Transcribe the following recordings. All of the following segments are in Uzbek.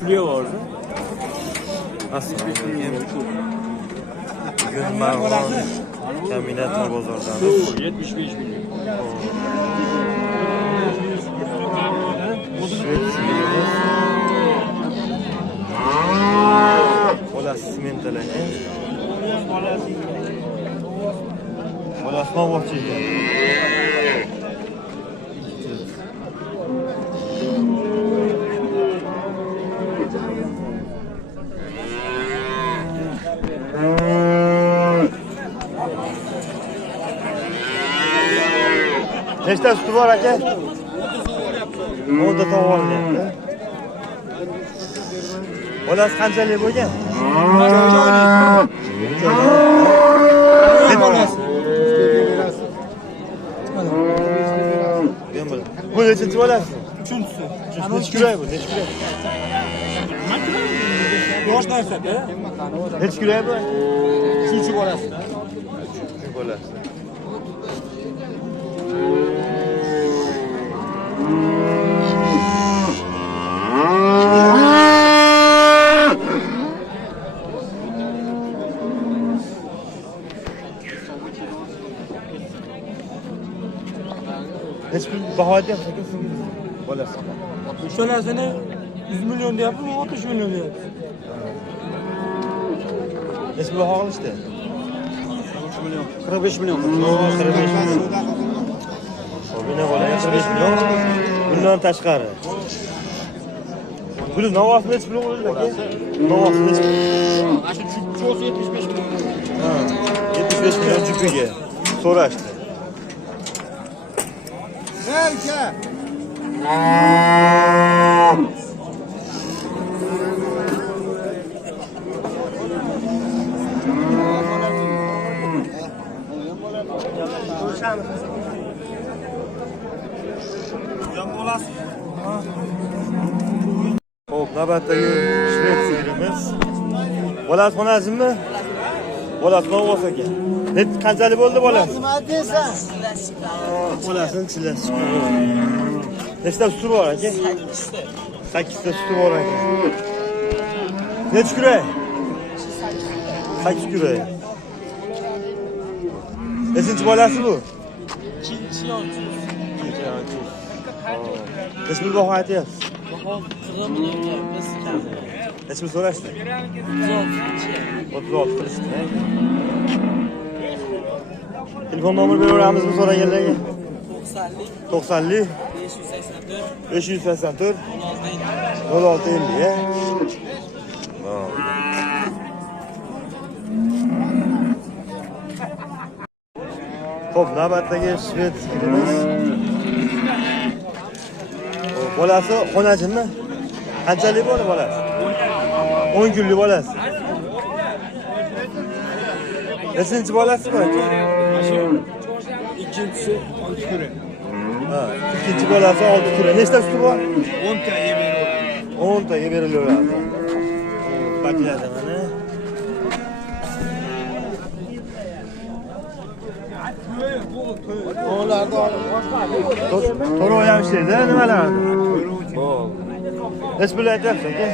Kuliye vardı. Assalomu alaykum. Bugun Marg'ilon Kombinator bozoridamiz. 75 milyon. Shved sigirimiz. Bolasi simental ekan. Bolasi movoqchi ekan. Nechta suti bor aka? 10 ta tovuq olyapti. Bolasi qanchalik bo'lgan? 3 Bu nechinchi bolasi? 3-chi. Nechi kuray bu? Nechi kuray? Yosh narsa-da. Nechi kuray bu? 3-chi bolasi. 3 bolasi. Nechi pul baho aytyapsiz aka siz? Bolasi. Uchtalasini 100 million deyapti, 60 million deyapti. Nechi pul baho qilishdi? 3 million. 45 million. 45 million. Buni bolasi 45 million. Bundan tashqari. Buni navosi nechi pul bo'ldi aka? Navosi nechi pul? Ashu cho'si 75 million. Ha, 75 million jupiga so'rashdi. Belki. Xo'p, navbatdagi shved sigirimiz. Bolasi xonasimi? Bolasi navosi aka. Qanchalik bo'ldi bolasi? Nima deysan? Bolasini chillasi chiqdi. Nechta suti bor aka? 8 ta suti bor aka. Nechi kuray? 8 kuray. Nechinchi bolasi bu? Ikkinchi yonchi. Nechi pul baho aytyapsiz? 40 million biz Nechi pul so'rashdi? 36 qilishdi. Telefon nomer beraveramizmi so'raganlarga? 90 584 1650 ya. Xo'p, navbatdagi shved sigirimiz. Bolasi xonajimi? Qanchalik bo'ldi bolasi? 10 kunlik bolasi. Nechinchi bolasi bu aka? ikkinchisi 6 kura. Ha, ikkinchi bolasi 6 kura. Nechta suti bor? 10 ta yeb beryapti. 10 ta yeb berilaveradi. Bakiladi mana. Oğlarda To'rov ham ishlaydi, nimalar? Xo'p. Nech pul aytyapsiz aka?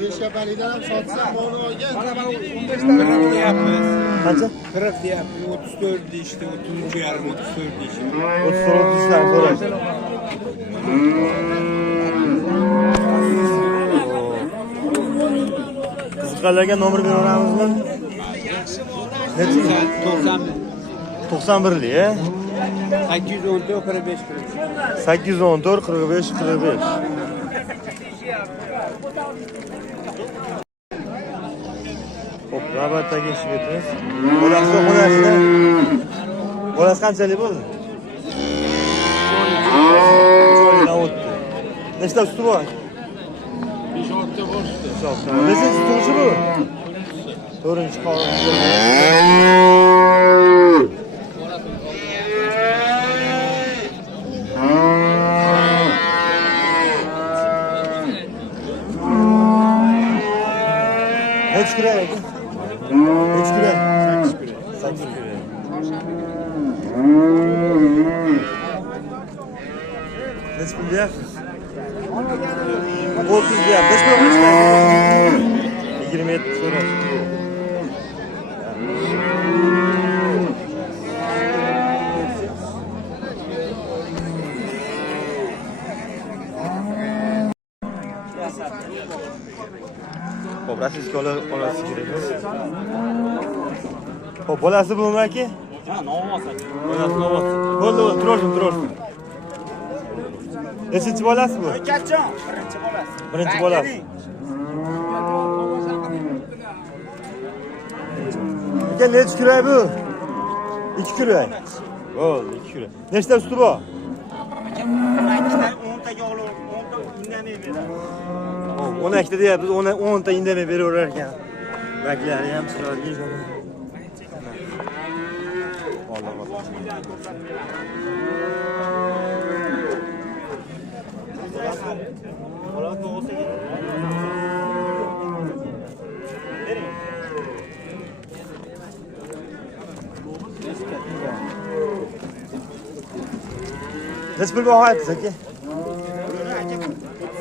5 kapalidan ham sotsam onu olgan. Mana 15 ta 40 deyapmiz. Qancha? 40 deyapmiz. 34 deyishdi, 33 yarım 34 deyishdi. 34 ishlar so'rashdi. Qiziqqanlarga nomer beraveramizmi? Nechi? 91 li, 814 45 45. 814 45 45. Xo'p, navbatdagi shvedimiz. Bolasi xonasida. Bolasi qanchalik bo'ldi? 3 o'tdi. Nechta suti bor? 5-6 ta bor. 5-6 ta. Nechinchi turmushi bu? 4-chi qoldi. Nechi kuray aka? Nechi kuray? 8 kuray. Nechi pul deyapsiz? 30'ga. Biz ko'rishda 27 so'rash. Xo'p, rossiyskiy olasi kerakmas. Xo'p, bolasi bormi aka? Ha, novoz aka. Bolasi novoz. Bo'ldi, turolsin. Nechinchi bolasi bu? Kachon, birinchi bolasi. Birinchi bolasi. Aka, nechi kurak bu? 2 kurak. Bo'ldi, 2 kurak. Nechta suti bor? Aka, 10 taga olib, 10 ta indamay beradi. 12 ta deyapmiz, 10 ta indamay beraverar ekan. Baklari ham chiroyli. Necha pul baho aytdingiz aka? Aka,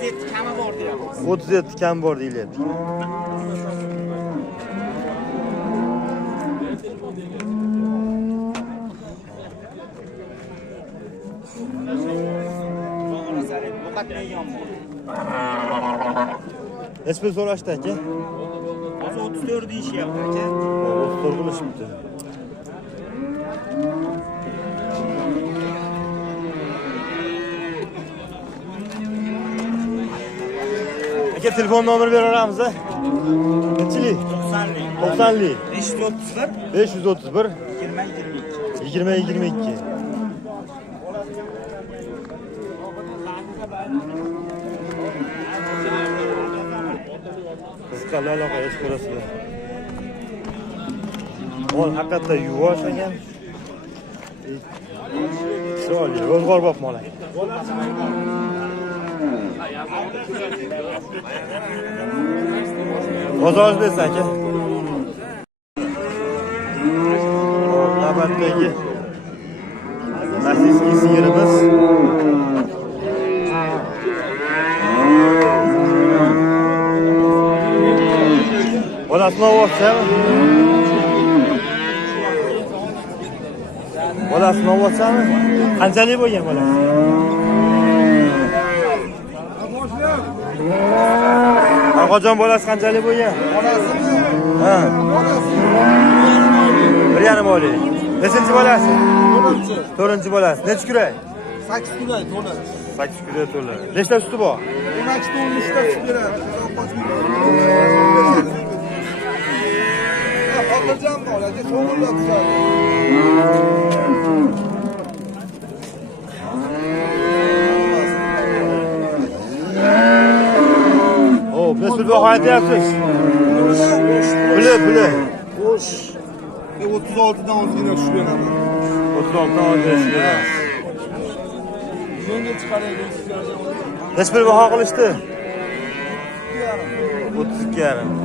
37 kami bor deyapmiz. 37 kam bor deyilyapti. Necha pul so'rashdi aka? Hozir 34 deyishyapti aka. 34 qilishibdi. Aka, telefon nomeri beraveramiz a? Nechilik? 90lik. 531 2022. Qiziqarli aloqa hech ko'rasizlar. Mol haqiqatda yuvosh ekan. Chiroyli, ro'zg'orbop mol ekan. Bozorda esa aka. Navbatdagi rossiyskiy sigirimiz. Bolasi novochami? Bolasi novochami? Qanchalik bo'lgan bolasi? Aqojon bolasi qanchalik bo'lgan? Bolasimi? Ha. Bolasi. 1,5 oylik. Nechinchi bolasi? 4-chi. 4-chi bolasi. Necha kurak? 8 kurak to'la. 8 kurak to'la. Nechta suti bor? 12 ta 13 ta sut beradi. Xotirjam bo'l, aka, so'ng'illab tushadi. Xo'p, nechta pul baho aytyapsiz? Puli. Xo'sh. 36 dan ozgina tushib beraman. 36 dan ozgina tushib beramiz. Yengil chiqaraylik sizlarga. Necha pul baho qilishdi? 32,5.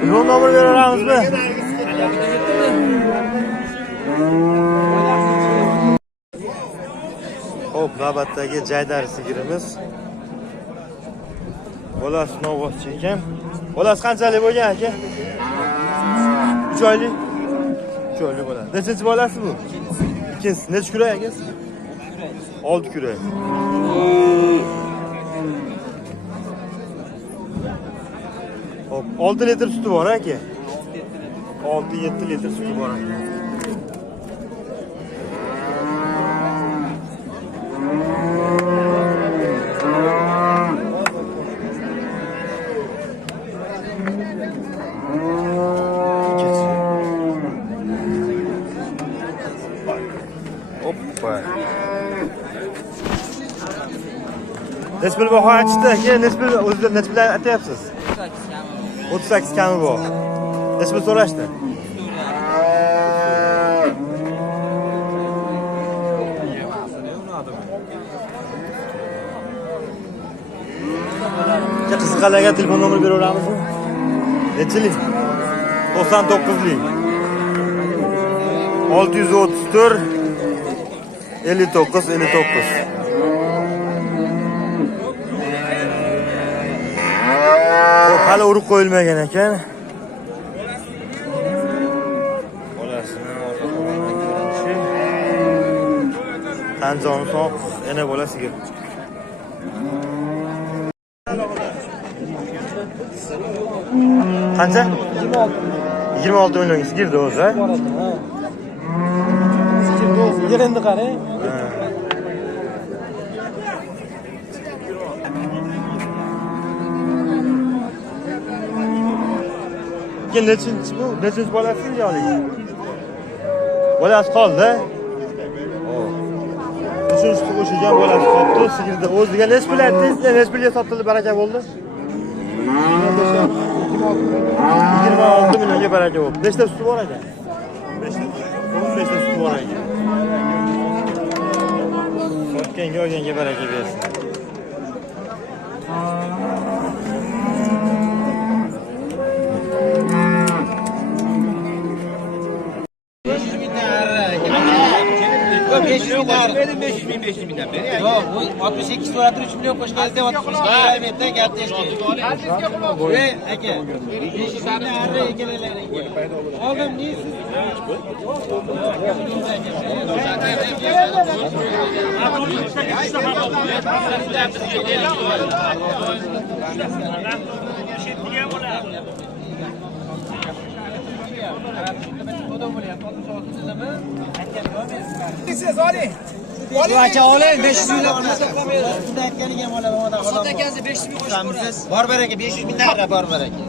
Telefon nomeri beraveramizmi? Xo'p, navbatdagi jaydar sigirimiz. Bolasi novochchi ekan. Bolasi qanchalik bo'lgan aka? 3 oylik. 3 oylik bolasi. Nechinchi bolasi bu? Ikkinchisi. Necha kurak aka? 6 kurak. Hop, 6 litr suti bor aka. 6-7 litr suti bor aka. Hoppa. Necha pul baho aytishdi aka? Necha pul o'zida necha pul aytyapsiz? 38 kami bor. Necha pul so'rashdi? Aka qiziqarlarga telefon nomer beraveramizmi? Nechilik? 99lik. 634 59 59. Hali urib qo'yilmagan ekan. Bolasini Tanjoni soq, yana bolasiga. Qancha? 26 million sigirdi o'zi. Sigirdi o'zi. Yerindi qarang. Nechinchi bu? Nechinchi bolasi yo'q? Bolasi qoldi. Uchinchi tug'ishigan bolasi qoldi. Sigirdi o'ziga nech pul aytdingiz? Nech pulga sotdi, baraka bo'ldi? 26 millionga baraka bo'ldi. Nechta suti bor ekan? 5ta suti bor ekan. Sotganga olganga baraka bersin. Yok, 62 so'ratir 3 million qo'shganingizda 62 million gap teshdi. Ey, aka. 500 ming arra ekanlaring. Oldin neysiz? Aka oling 500 ming Shunda aytganiga ham olaman. sotakangizni 500 ming qo'shib Bor baraka 500 ming arra bor baraka.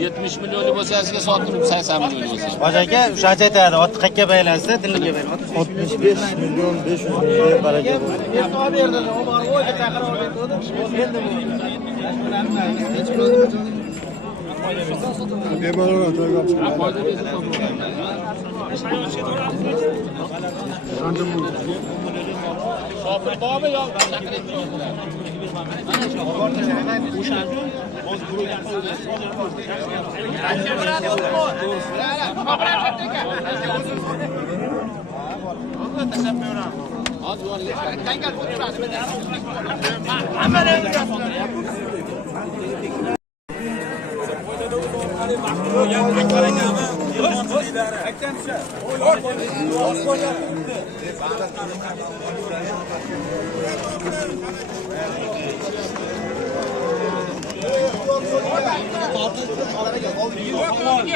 70 millionlik bo'lsa sizga sotdim 80 million bo'lsa. Hoji aka, shuncha aytadi, ot qayerga baylansa, dilga baylan. 65 million 500 mingga baraka bo'ldi. Endi olib berdi, u bor o'yga chaqirib olib berdi. Endi Bemalol joyga olib chiqadi. Foyda bersin. Shopir bormi yo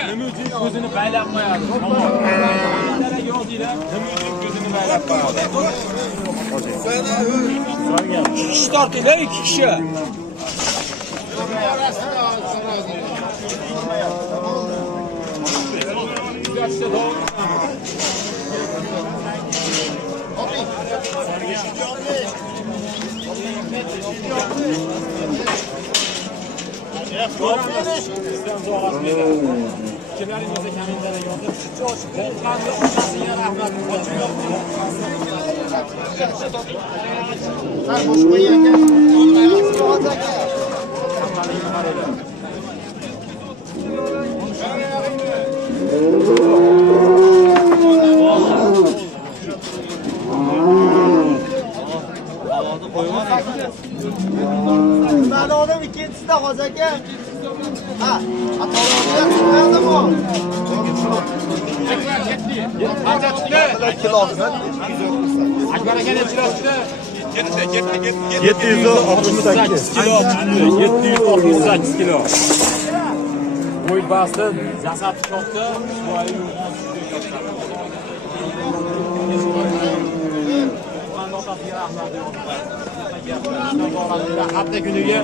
Nima uchun ko'zini baylab qo'yadi? Yo'q deydi. Nima uchun ko'zini baylab qo'yadi? 2 kishi tortinglar, 2 kishi. Mana odam ikkinchisida hozir aka. Ha, atolib Akbar aka nechilar? 768 kilo. 768 kilo. Bo'y basti, jasad cho'qdi, hafta kuniga